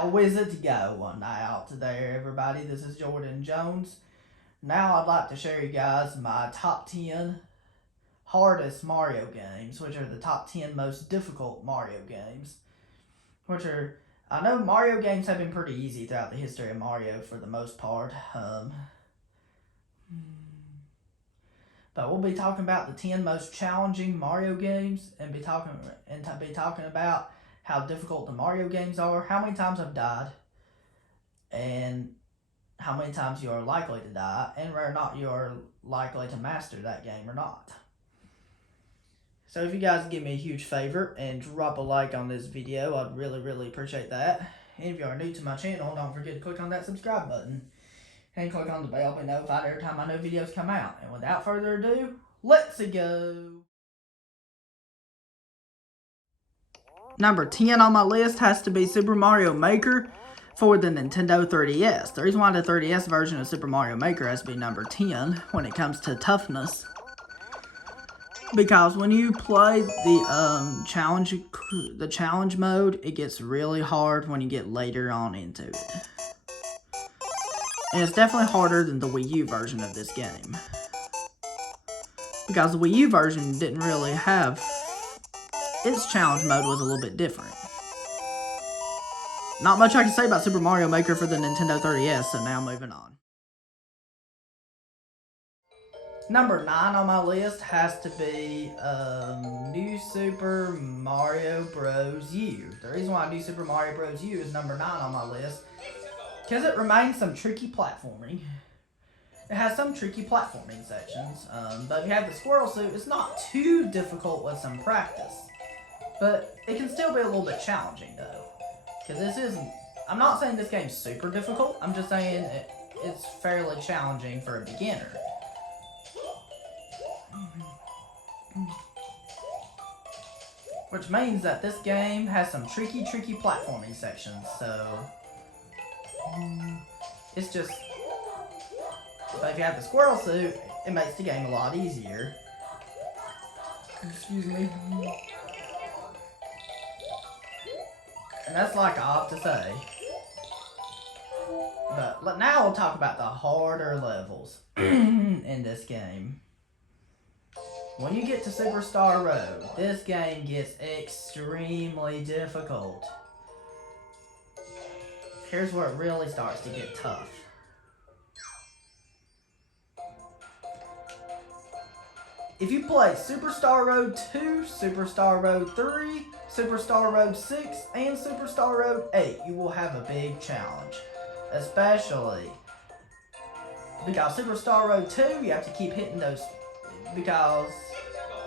How is it going out there, everybody? This is Jordan Jones. Now I'd like to show you guys my top 10 hardest Mario games, which are the top 10 most difficult Mario games. I know Mario games have been pretty easy throughout the history of Mario for the most part. But we'll be talking about the 10 most challenging Mario games and be talking about how difficult the Mario games are, how many times I've died, and how many times you are likely to die, and whether or not you are likely to master that game or not. So if you guys give me a huge favor and drop a like on this video, I'd really appreciate that. And if you are new to my channel, don't forget to click on that subscribe button and click on the bell to be notified every time my new videos come out. And without further ado, let's go! Number 10 on my list has to be Super Mario Maker for the Nintendo 3DS. The reason why the 3DS version of Super Mario Maker has to be number 10 when it comes to toughness, because when you play the challenge mode, it gets really hard when you get later on into it. And it's definitely harder than the Wii U version of this game, because the Wii U version didn't really have, its challenge mode was a little bit different. Not much I can say about Super Mario Maker for the Nintendo 3DS, so now moving on. Number 9 on my list has to be New Super Mario Bros. U. The reason why New Super Mario Bros. U is number 9 on my list, because it remains some tricky platforming. It has some tricky platforming sections, but if you have the squirrel suit, it's not too difficult with some practice. But it can still be a little bit challenging, though. Because I'm not saying this game's super difficult, I'm just saying it's fairly challenging for a beginner. Which means that this game has some tricky platforming sections, so it's just, but if you have the squirrel suit, it makes the game a lot easier. Excuse me. And that's like I have to say. But now we'll talk about the harder levels in this game. When you get to Superstar Road, this game gets extremely difficult. Here's where it really starts to get tough. If you play Superstar Road 2, Superstar Road 3, Superstar Road 6, and Superstar Road 8, you will have a big challenge. Especially because Superstar Road 2, you have to keep hitting those, because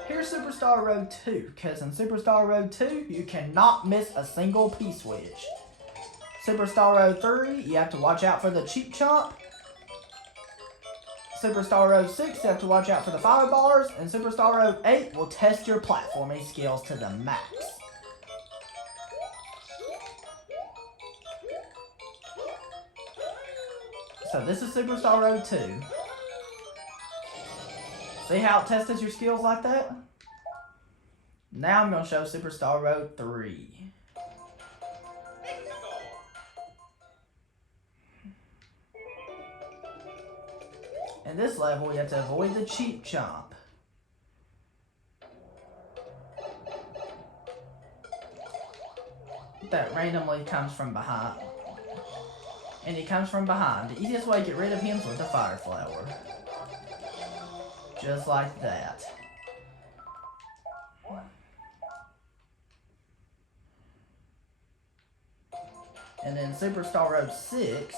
here's Superstar Road 2, because in Superstar Road 2, you cannot miss a single P-switch. Superstar Road 3, you have to watch out for the cheap chomp. Superstar Road 6, you have to watch out for the fire bars, and Superstar Road 8 will test your platforming skills to the max. So this is Superstar Road 2. See how it tests your skills like that? Now I'm going to show Superstar Road 3. In this level, you have to avoid the cheap chomp. That randomly comes from behind. And he comes from behind. The easiest way to get rid of him is with a fire flower. Just like that. And then Superstar Road 6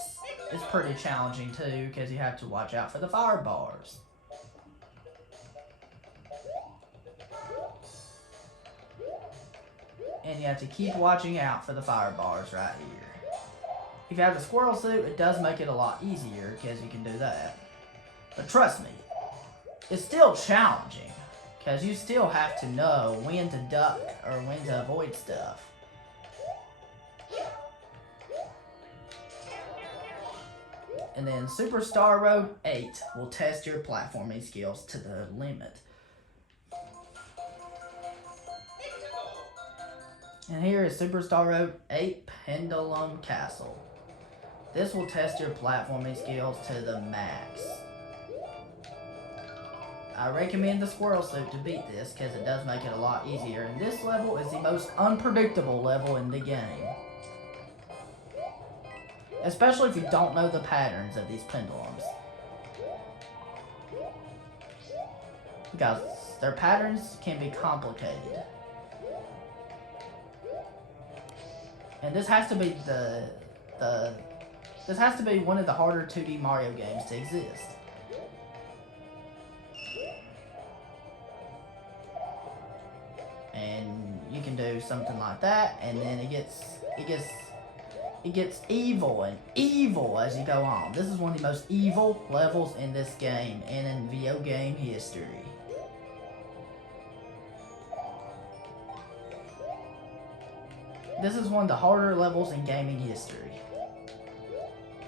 is pretty challenging too, because you have to watch out for the fire bars. And you have to keep watching out for the fire bars right here. If you have the squirrel suit, it does make it a lot easier, because you can do that. But trust me, it's still challenging, because you still have to know when to duck or when to avoid stuff. And then Superstar Road 8 will test your platforming skills to the limit. And here is Superstar Road 8 Pendulum Castle. This will test your platforming skills to the max. I recommend the squirrel suit to beat this because it does make it a lot easier. And this level is the most unpredictable level in the game. Especially if you don't know the patterns of these pendulums. Because their patterns can be complicated. And this has to be this has to be one of the harder 2D Mario games to exist. And you can do something like that, and then it gets evil and evil as you go on. This is one of the most evil levels in this game and in video game history. This is one of the harder levels in gaming history.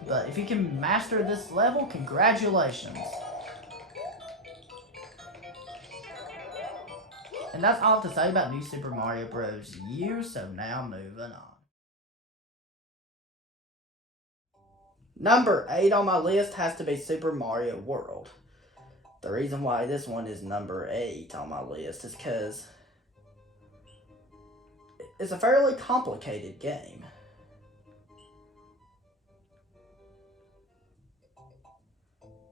But if you can master this level, congratulations. And that's all I have to say about New Super Mario Bros. U, so now moving on. Number 8 on my list has to be Super Mario World. The reason why this one is number 8 on my list is because it's a fairly complicated game.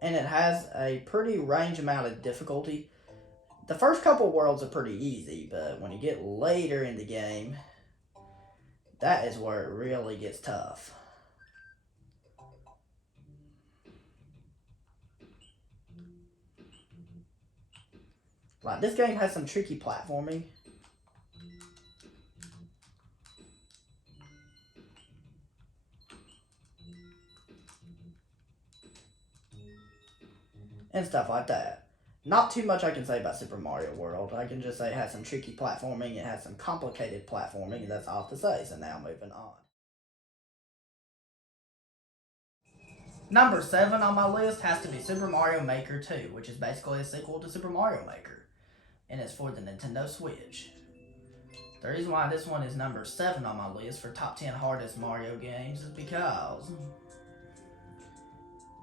And it has a pretty range amount of difficulty. The first couple worlds are pretty easy, but when you get later in the game, that is where it really gets tough. Like, this game has some tricky platforming. And stuff like that. Not too much I can say about Super Mario World. I can just say it has some tricky platforming, it has some complicated platforming, and that's all I have to say, so now moving on. Number 7 on my list has to be Super Mario Maker 2, which is basically a sequel to Super Mario Maker. And it's for the Nintendo Switch. The reason why this one is number 7 on my list for top 10 hardest Mario games is because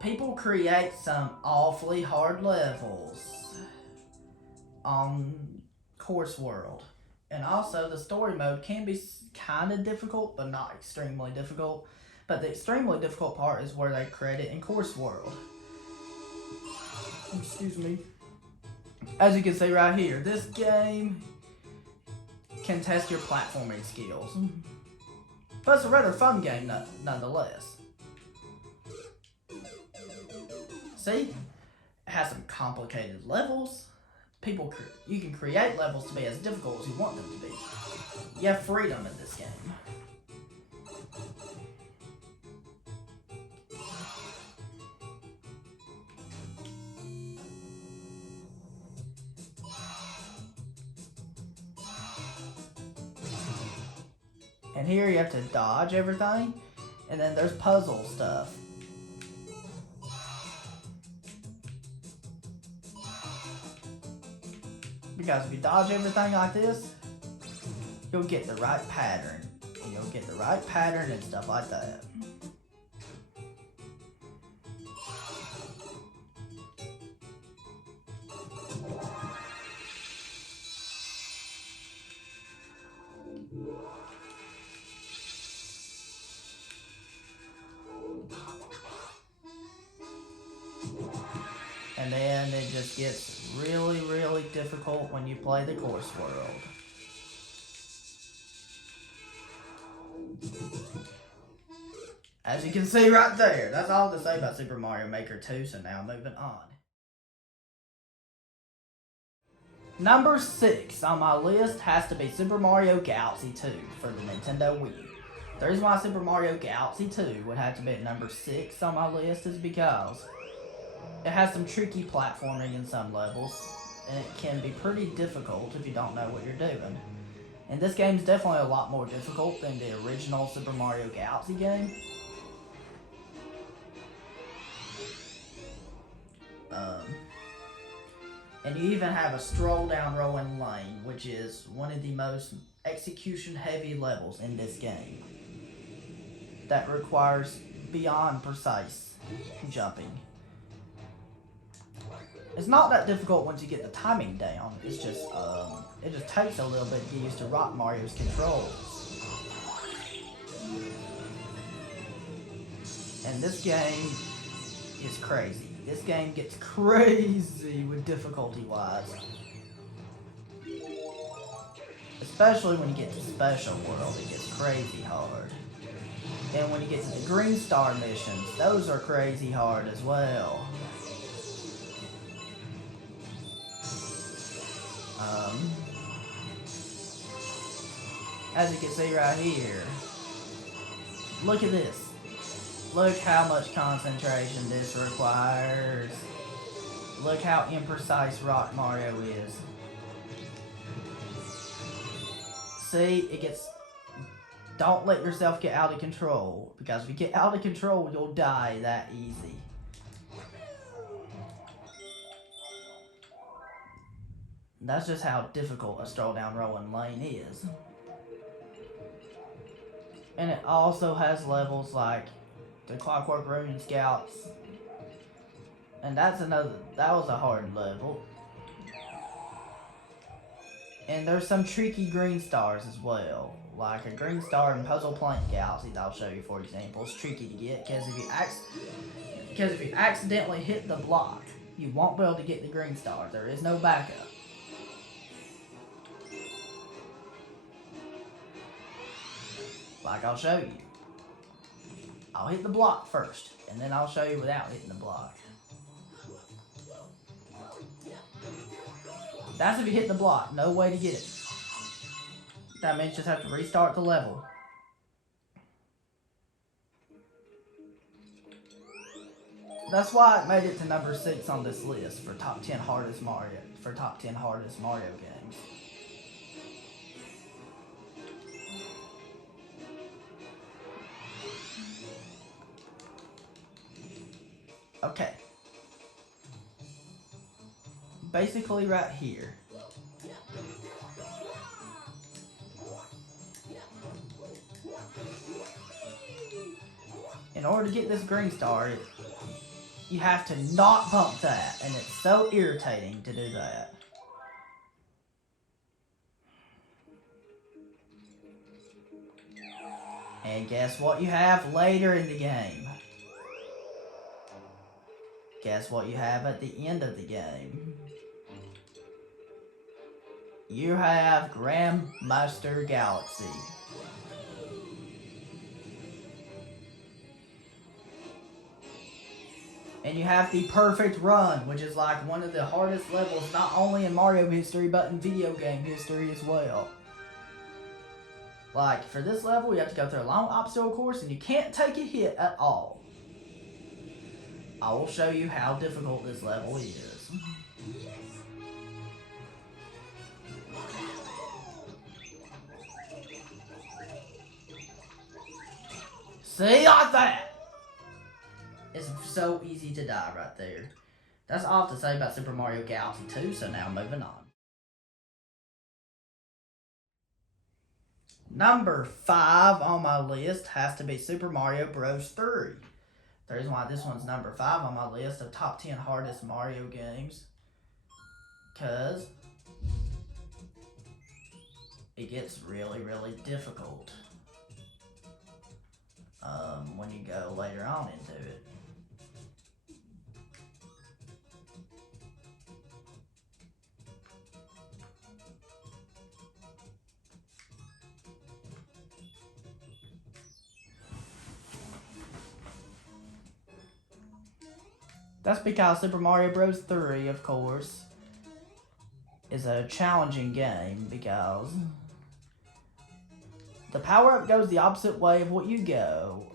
people create some awfully hard levels on Course World. And also, the story mode can be kind of difficult, but not extremely difficult. But the extremely difficult part is where they create it in Course World. Excuse me. As you can see right here, this game can test your platforming skills. But it's a rather fun game nonetheless. See? It has some complicated levels. You can create levels to be as difficult as you want them to be. You have freedom in this game. And here you have to dodge everything. And then there's puzzle stuff. Because if you dodge everything like this, you'll get the right pattern. And you'll get the right pattern and stuff like that. And then it just gets really, really difficult when you play the Course World. As you can see right there, that's all to say about Super Mario Maker 2, so now moving on. Number 6 on my list has to be Super Mario Galaxy 2 for the Nintendo Wii. The reason why Super Mario Galaxy 2 would have to be at number 6 on my list is because it has some tricky platforming in some levels, and it can be pretty difficult if you don't know what you're doing. And this game is definitely a lot more difficult than the original Super Mario Galaxy game. And you even have a stroll down rolling lane, which is one of the most execution heavy levels in this game that requires beyond precise jumping. It's not that difficult once you get the timing down. It's just it just takes a little bit to get used to Rock Mario's controls. And this game is crazy. This game gets crazy with difficulty wise. Especially when you get to Special World, it gets crazy hard. And when you get to the Green Star missions, those are crazy hard as well. As you can see right here, look at this. Look how much concentration this requires. Look how imprecise Rock Mario is. See, it gets... Don't let yourself get out of control, because if you get out of control, you'll die that easy. That's just how difficult a stroll down rolling lane is. And it also has levels like the Clockwork Ruin Scouts. And that was a hard level. And there's some tricky green stars as well. Like a green star in Puzzle Plank Galaxies, I'll show you for example. It's tricky to get because if you accidentally hit the block, you won't be able to get the green star. There is no backup. Like I'll show you. I'll hit the block first, and then I'll show you without hitting the block. That's if you hit the block. No way to get it. That means you just have to restart the level. That's why it made it to number 6 on this list for top 10 hardest Mario games. Okay. Basically right here. In order to get this green star, you have to not bump that, and it's so irritating to do that. And guess what you have later in the game? Guess what you have at the end of the game? You have Grandmaster Galaxy. And you have the perfect run, which is like one of the hardest levels, not only in Mario history, but in video game history as well. Like, for this level, you have to go through a long obstacle course, and you can't take a hit at all. I will show you how difficult this level is. See, like that! It's so easy to die right there. That's all I have to say about Super Mario Galaxy 2, so now moving on. Number 5 on my list has to be Super Mario Bros. 3. The reason why this one's number 5 on my list of top 10 hardest Mario games, because it gets really, really difficult when you go later on into it. That's because Super Mario Bros. 3, of course, is a challenging game because the power-up goes the opposite way of what you go,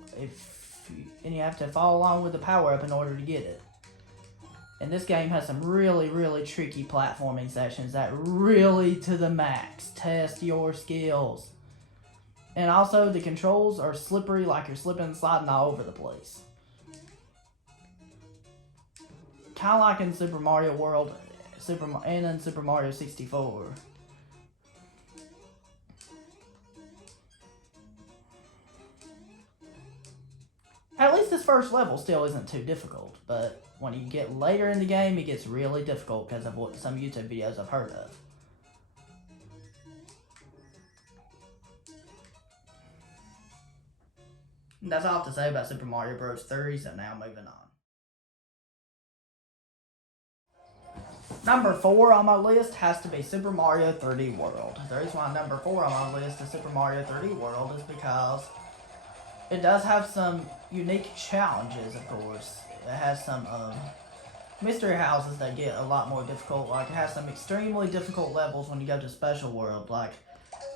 and you have to follow along with the power-up in order to get it. And this game has some really, really tricky platforming sections that really, to the max, test your skills. And also, the controls are slippery, like you're slipping and sliding all over the place. Kind of like in Super Mario World and in Super Mario 64. least this first level still isn't too difficult, but when you get later in the game, it gets really difficult because of what some YouTube videos I've heard of. And that's all I have to say about Super Mario Bros. 3, so now moving on. Number 4 on my list has to be Super Mario 3D World. The reason why number 4 on my list is Super Mario 3D World is because it does have some unique challenges, of course. It has some mystery houses that get a lot more difficult. Like, it has some extremely difficult levels when you go to Special World. Like,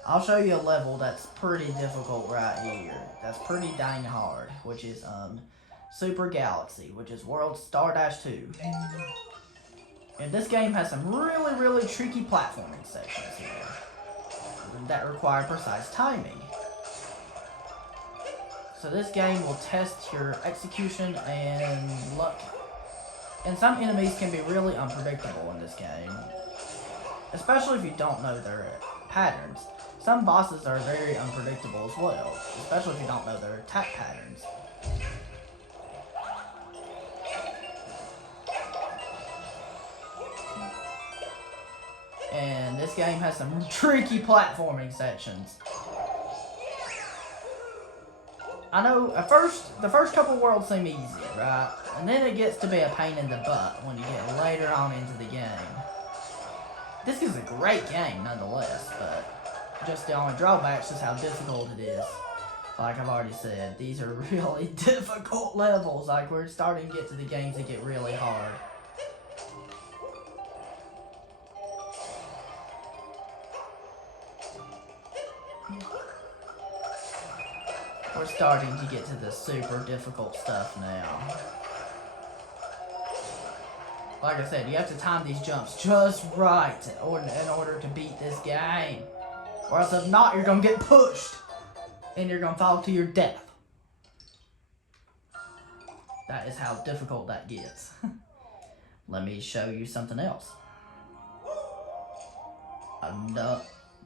I'll show you a level that's pretty difficult right here. That's pretty dang hard, which is Super Galaxy, which is World Star-2. And this game has some really, really tricky platforming sections here that require precise timing. So this game will test your execution and luck. And some enemies can be really unpredictable in this game, especially if you don't know their patterns. Some bosses are very unpredictable as well, especially if you don't know their attack patterns. And this game has some tricky platforming sections. I know at first, the first couple worlds seem easy, right? And then it gets to be a pain in the butt when you get later on into the game. This is a great game nonetheless, but just the only drawback is how difficult it is. Like I've already said, these are really difficult levels. Like, we're starting to get to the games that get really hard. We're starting to get to the super difficult stuff now. Like I said, you have to time these jumps just right in order to beat this game. Or else if not, you're going to get pushed. And you're going to fall to your death. That is how difficult that gets. Let me show you something else.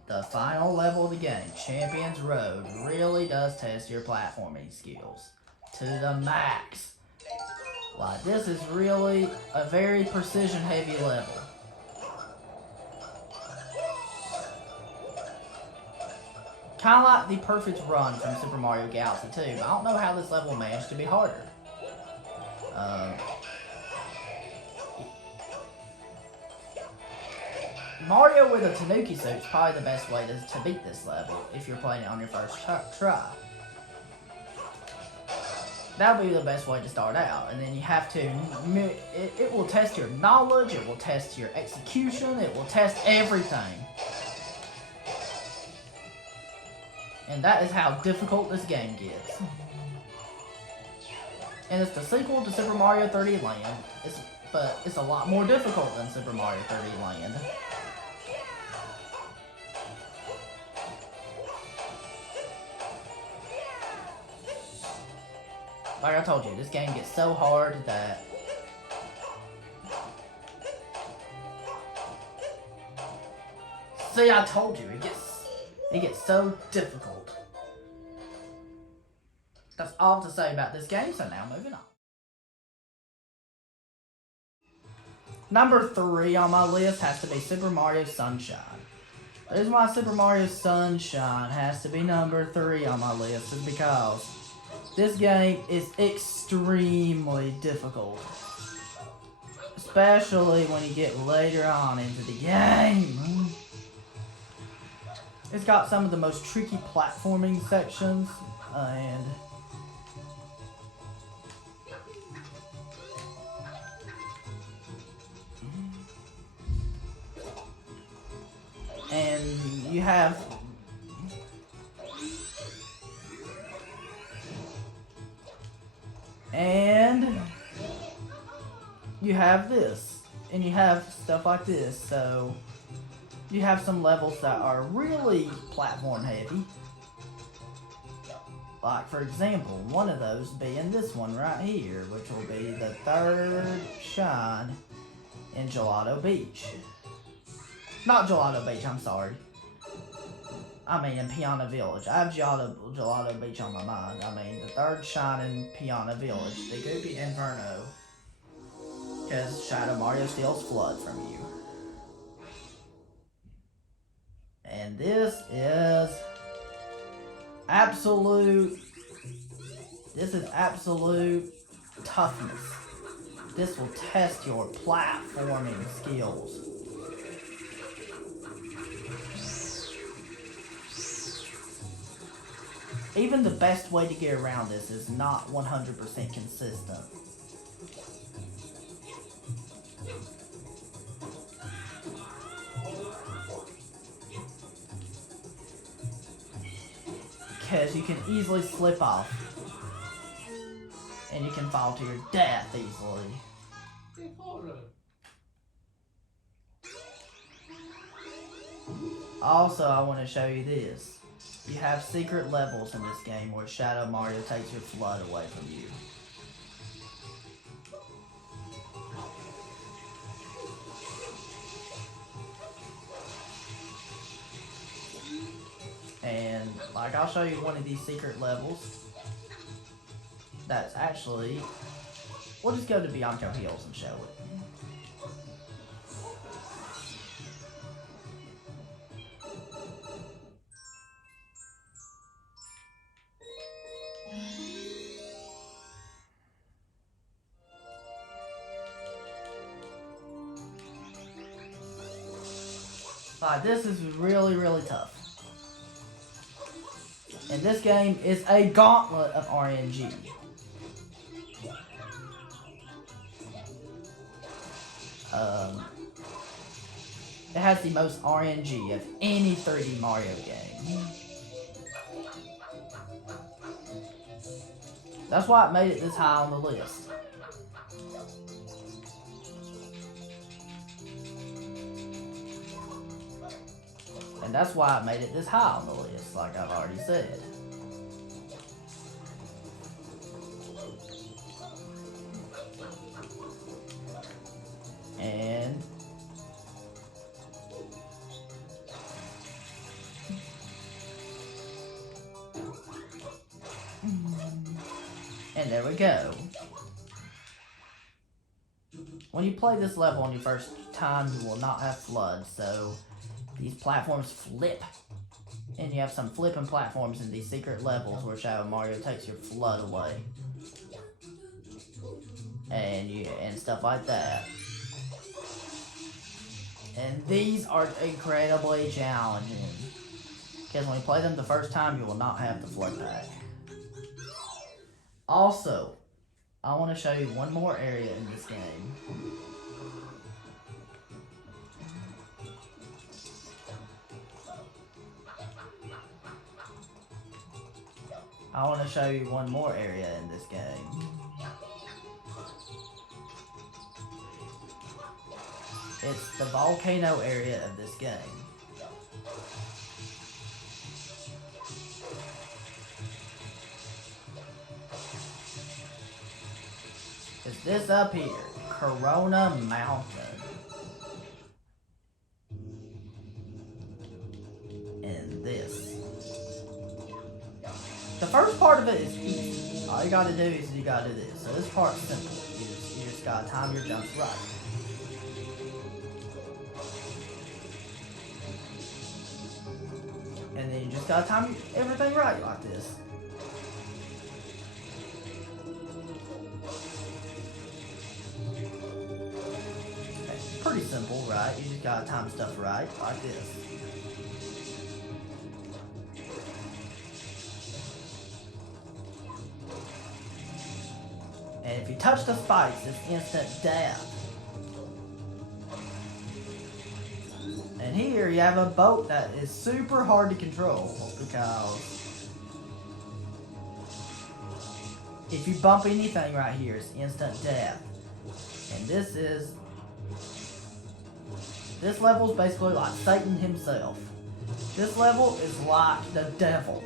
The final level of the game, Champion's Road, really does test your platforming skills to the max. Like, this is really a very precision-heavy level. Kind of like the perfect run from Super Mario Galaxy 2, but I don't know how this level managed to be harder. Mario with a Tanuki suit is probably the best way to beat this level if you're playing it on your first try. That would be the best way to start out, and then you have to, it will test your knowledge, it will test your execution, it will test everything. And that is how difficult this game gets. And it's the sequel to Super Mario 3D Land, but it's a lot more difficult than Super Mario 3D Land. Like I told you, this game gets so hard that see, I told you, it gets so difficult. That's all to say about this game, so now moving on. Number 3 on my list has to be Super Mario Sunshine. The reason why Super Mario Sunshine has to be number 3 on my list is because this game is extremely difficult. Especially when you get later on into the game. It's got some of the most tricky platforming sections, and you have this, and you have stuff like this, so you have some levels that are really platform heavy. Like, for example, one of those being this one right here, which will be the third shine in Gelato Beach. Not Gelato Beach, I'm sorry. in Piana Village. I have Gelato Beach on my mind. I mean, the third shining Piana Village, the Goopy Inferno, because Shadow Mario steals Flood from you. And this is absolute toughness. This will test your platforming skills. Even the best way to get around this is not 100% consistent. Because you can easily slip off. And you can fall to your death easily. Also, I want to show you this. You have secret levels in this game where Shadow Mario takes your Flood away from you. And, like, I'll show you one of these secret levels. That's actually... We'll just go to Bianco Hills and show it. This is really, really tough. And this game is a gauntlet of RNG. It has the most RNG of any 3D Mario game. That's why it made it this high on the list. And that's why it made it this high on the list, like I've already said. And there we go. When you play this level on your first time, you will not have Flood, so these platforms flip. And you have some flipping platforms in these secret levels where Shadow Mario takes your Flood away. And stuff like that. And these are incredibly challenging. Because when you play them the first time, you will not have the Flood pack. Also, I want to show you one more area in this game. I want to show you one more area in this game. It's the volcano area of this game. It's this up here, Corona Mountain. And this. The first part of it is easy. All you gotta do is you gotta do this. So this part's simple. You just gotta time your jumps right. And then you just gotta time everything right like this. It's pretty simple, right? You just gotta time stuff right like this. And if you touch the spikes, it's instant death. And here you have a boat that is super hard to control because if you bump anything right here, it's instant death. And this level is basically like Satan himself. This level is like the devil.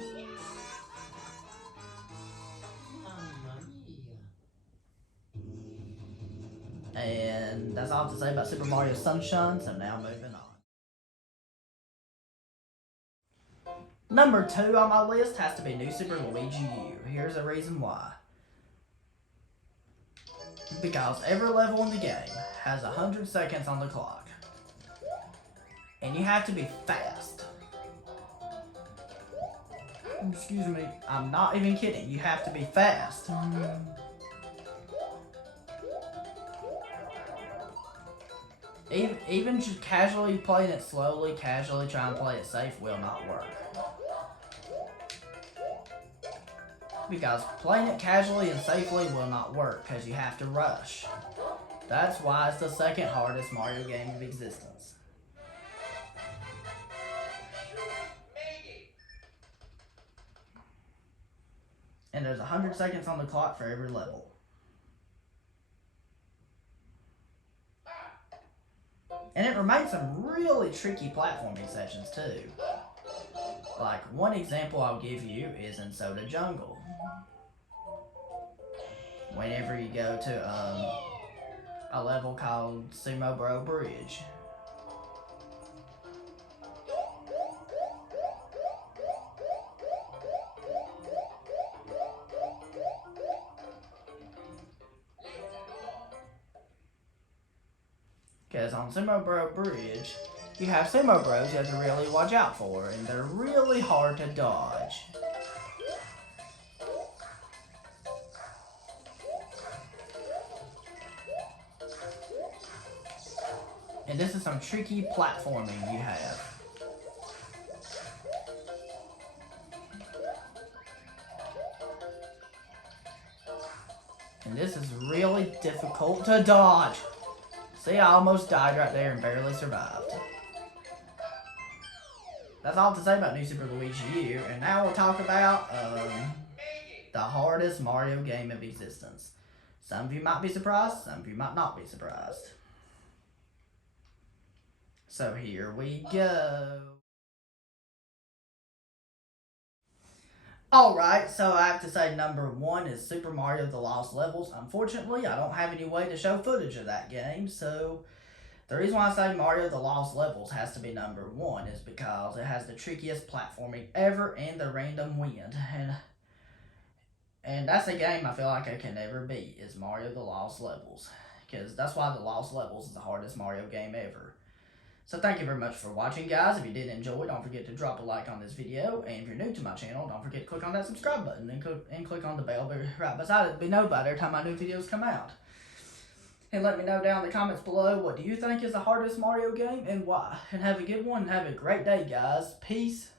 And that's all I have to say about Super Mario Sunshine, so now moving on. Number 2 on my list has to be New Super Luigi U. Here's the reason why. Because every level in the game has 100 seconds on the clock. And you have to be fast. Excuse me, I'm not even kidding. You have to be fast. Even just casually playing it slowly, casually trying to play it safe will not work. Because playing it casually and safely will not work, because you have to rush. That's why it's the second hardest Mario game of existence. And there's 100 seconds on the clock for every level. And it remains some really tricky platforming sections too. Like, one example I'll give you is in Soda Jungle. Whenever you go to a level called Sumo Bro Bridge. Because on Sumo Bro Bridge, you have Sumo Bros you have to really watch out for, and they're really hard to dodge. And this is some tricky platforming you have. And this is really difficult to dodge. See, I almost died right there and barely survived. That's all to say about New Super Luigi U, and now we'll talk about the hardest Mario game of existence. Some of you might be surprised, some of you might not be surprised. So here we go. Alright, so I have to say number 1 is Super Mario The Lost Levels. Unfortunately, I don't have any way to show footage of that game, so the reason why I say Mario The Lost Levels has to be number 1 is because it has the trickiest platforming ever and the random wind. And that's a game I feel like I can never beat, is Mario The Lost Levels. Because that's why The Lost Levels is the hardest Mario game ever. So thank you very much for watching, guys. If you did enjoy, don't forget to drop a like on this video. And if you're new to my channel, don't forget to click on that subscribe button and click on the bell right beside it to be notified every time my new videos come out. And let me know down in the comments below, what do you think is the hardest Mario game and why? And have a good one and have a great day, guys. Peace.